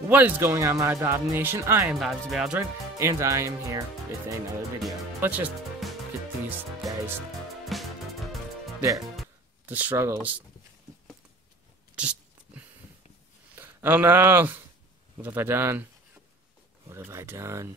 What is going on, my Bob Nation? I am Bob's Baldroid, and I am here with another video. Let's just get these guys there. The struggles. Just... Oh no! What have I done? What have I done?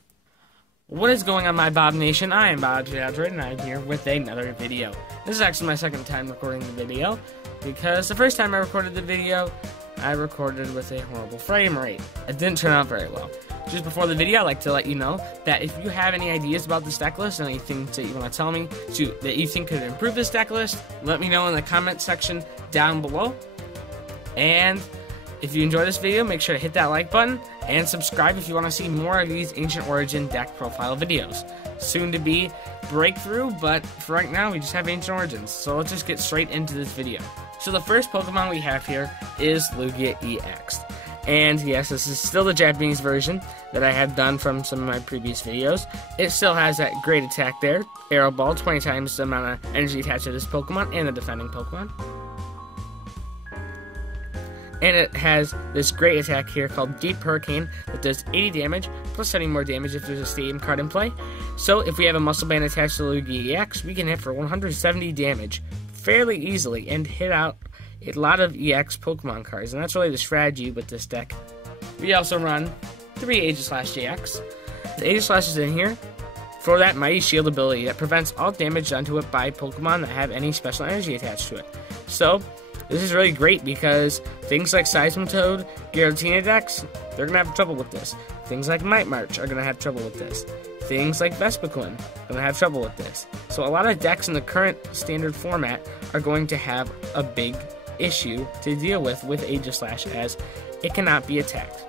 What is going on, my Bob Nation? I am Bob's Baldroid, and I'm here with another video. This is actually my second time recording the video, because the first time I recorded the video, I recorded with a horrible frame rate. It didn't turn out very well. Just before the video, I'd like to let you know that if you have any ideas about this deck list, anything that you want to tell me that you think could improve this deck list, let me know in the comment section down below. And if you enjoyed this video, make sure to hit that like button and subscribe if you want to see more of these Ancient Origin deck profile videos. Soon to be Breakthrough, but for right now, we just have Ancient Origins. So let's just get straight into this video. So the first Pokemon we have here is Lugia EX. And yes, this is still the Japanese version that I have done from some of my previous videos. It still has that great attack there. Arrow Ball, 20 times the amount of energy attached to this Pokemon and the defending Pokemon. And it has this great attack here called Deep Hurricane that does 80 damage, plus 70 more damage if there's a Stadium card in play. So if we have a Muscle Band attached to Lugia EX, we can hit for 170 damage fairly easily and hit out a lot of EX Pokemon cards. And that's really the strategy with this deck. We also run 3 Aegislash GX. The Aegislash is in here for that Mighty Shield ability that prevents all damage done to it by Pokemon that have any special energy attached to it. So this is really great because things like Seismitoad, Giratina decks, they're going to have trouble with this. Things like Might March are going to have trouble with this. Things like Vespiquen are going to have trouble with this. So a lot of decks in the current standard format are going to have a big issue to deal with Aegislash, as it cannot be attacked.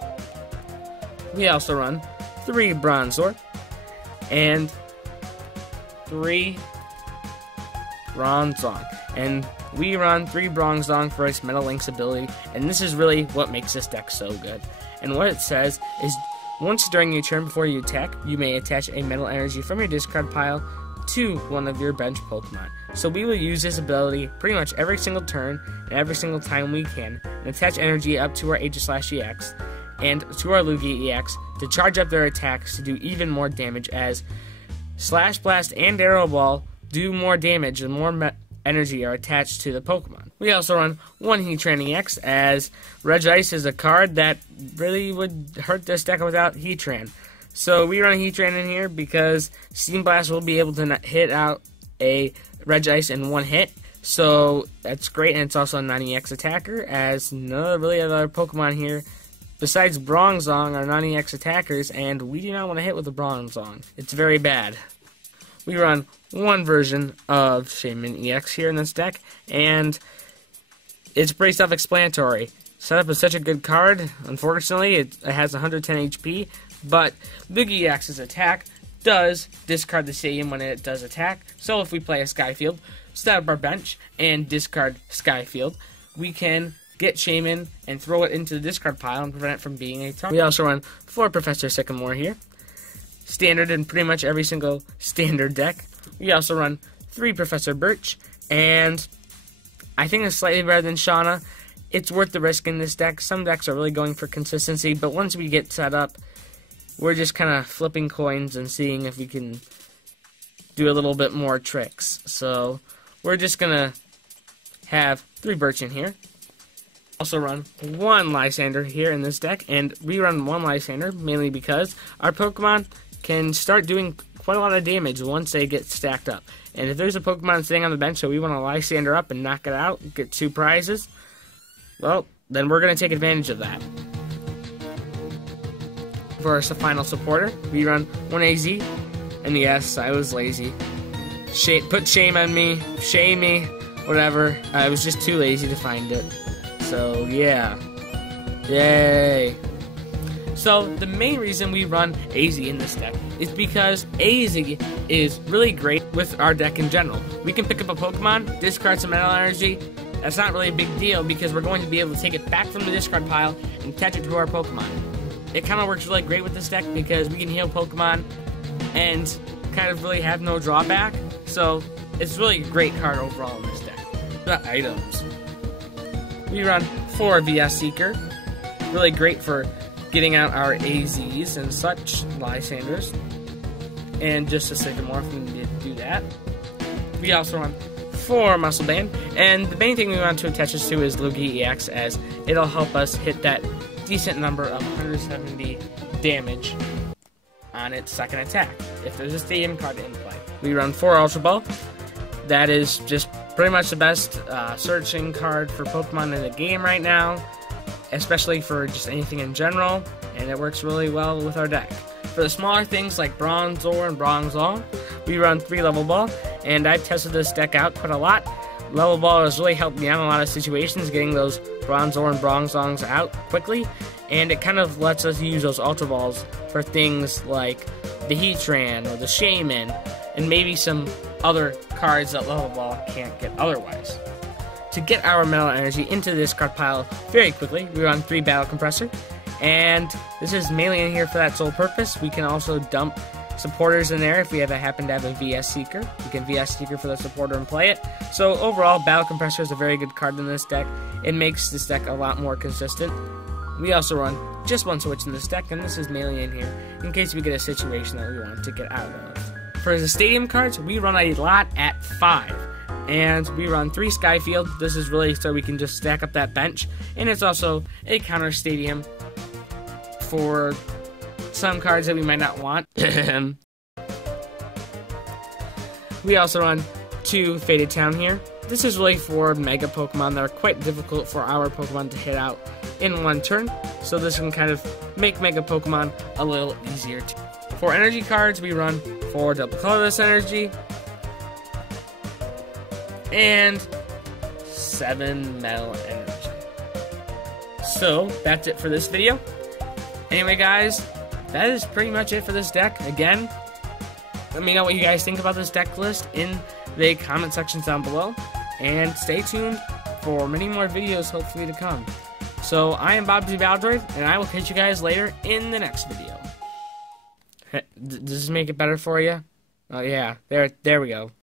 We also run 3 Bronzor and 3 Bronzong. And we run 3 Bronzong for its Metal Link's ability, and this is really what makes this deck so good. And what it says is, once during your turn before you attack, you may attach a Metal Energy from your discard pile to one of your bench Pokemon. So we will use this ability pretty much every single turn and every single time we can, and attach energy up to our Aegislash EX and to our Lugia EX to charge up their attacks to do even more damage, as Slash Blast and Arrow Ball do more damage and more energy are attached to the Pokemon. We also run 1 Heatran EX, as Regice is a card that really would hurt this deck without Heatran. So we run a Heatran in here because Steam Blast will be able to hit out a Regice in 1 hit. So that's great, and it's also a non-EX attacker, as none really other Pokemon here besides Bronzong are non-EX attackers, and we do not want to hit with a Bronzong. It's very bad. We run 1 version of Shaman EX here in this deck, and it's pretty self-explanatory. Setup is such a good card. Unfortunately, it has 110 HP, but Lugia EX's attack does discard the Stadium when it does attack. So if we play a Skyfield, set up our bench, and discard Skyfield, we can get Shaman and throw it into the discard pile and prevent it from being a target. We also run 4 Professor Sycamore here. Standard in pretty much every single standard deck. We also run 3 Professor Birch, and I think it's slightly better than Shauna. It's worth the risk in this deck. Some decks are really going for consistency, but once we get set up, we're just kind of flipping coins and seeing if we can do a little bit more tricks. So we're just going to have 3 Birch in here. Also run 1 Lysander here in this deck, and we run 1 Lysander mainly because our Pokemon can start doing quite a lot of damage once they get stacked up. And if there's a Pokemon sitting on the bench, so we want to Lysander up and knock it out, get 2 prizes, well, then we're going to take advantage of that. For our final supporter, we run 1 AZ, and yes, I was lazy. Put shame on me, shame me, whatever. I was just too lazy to find it. So, yeah. Yay. So, the main reason we run AZ in this deck is because AZ is really great with our deck in general. We can pick up a Pokemon, discard some Metal Energy. That's not really a big deal because we're going to be able to take it back from the discard pile and attach it to our Pokemon. It kind of works really great with this deck because we can heal Pokemon and kind of really have no drawback. So, it's really a great card overall in this deck. The items. We run 4 VS Seeker. Really great for getting out our AZs and such, Lysanders, and just a Sycamore if we need to do that. We also run 4 Muscle Band, and the main thing we want to attach this to is Lugia EX, as it'll help us hit that decent number of 170 damage on its second attack, if there's a Stadium card in play. We run 4 Ultra Ball. That is just pretty much the best searching card for Pokemon in the game right now, especially for just anything in general, and it works really well with our deck. For the smaller things like Bronzor and Bronzong, we run 3 Level Ball, and I've tested this deck out quite a lot. Level Ball has really helped me out in a lot of situations, getting those Bronzor and Bronzongs out quickly, and it kind of lets us use those Ultra Balls for things like the Heatran or the Shaman, and maybe some other cards that Level Ball can't get otherwise. To get our Metal Energy into this card pile very quickly, we run 3 Battle Compressor, and this is mainly in here for that sole purpose. We can also dump supporters in there if we happen to have a VS Seeker. We can VS Seeker for the supporter and play it. So overall, Battle Compressor is a very good card in this deck. It makes this deck a lot more consistent. We also run just 1 switch in this deck, and this is mainly in here in case we get a situation that we want to get out of. For the Stadium cards, we run a lot at 5. And we run 3 Skyfield. This is really so we can just stack up that bench. And it's also a counter Stadium for some cards that we might not want. We also run 2 Faded Town here. This is really for Mega Pokemon that are quite difficult for our Pokemon to hit out in 1 turn. So this can kind of make Mega Pokemon a little easier. For energy cards, we run 4 Double Colorless Energy and 7 Metal Energy. So that's it for this video. Anyway, guys, that is pretty much it for this deck. Again, let me know what you guys think about this deck list in the comment sections down below, and stay tuned for many more videos hopefully to come. So I am Bob Baldroid, and I will catch you guys later in the next video. Does this make it better for you? Oh yeah, there we go.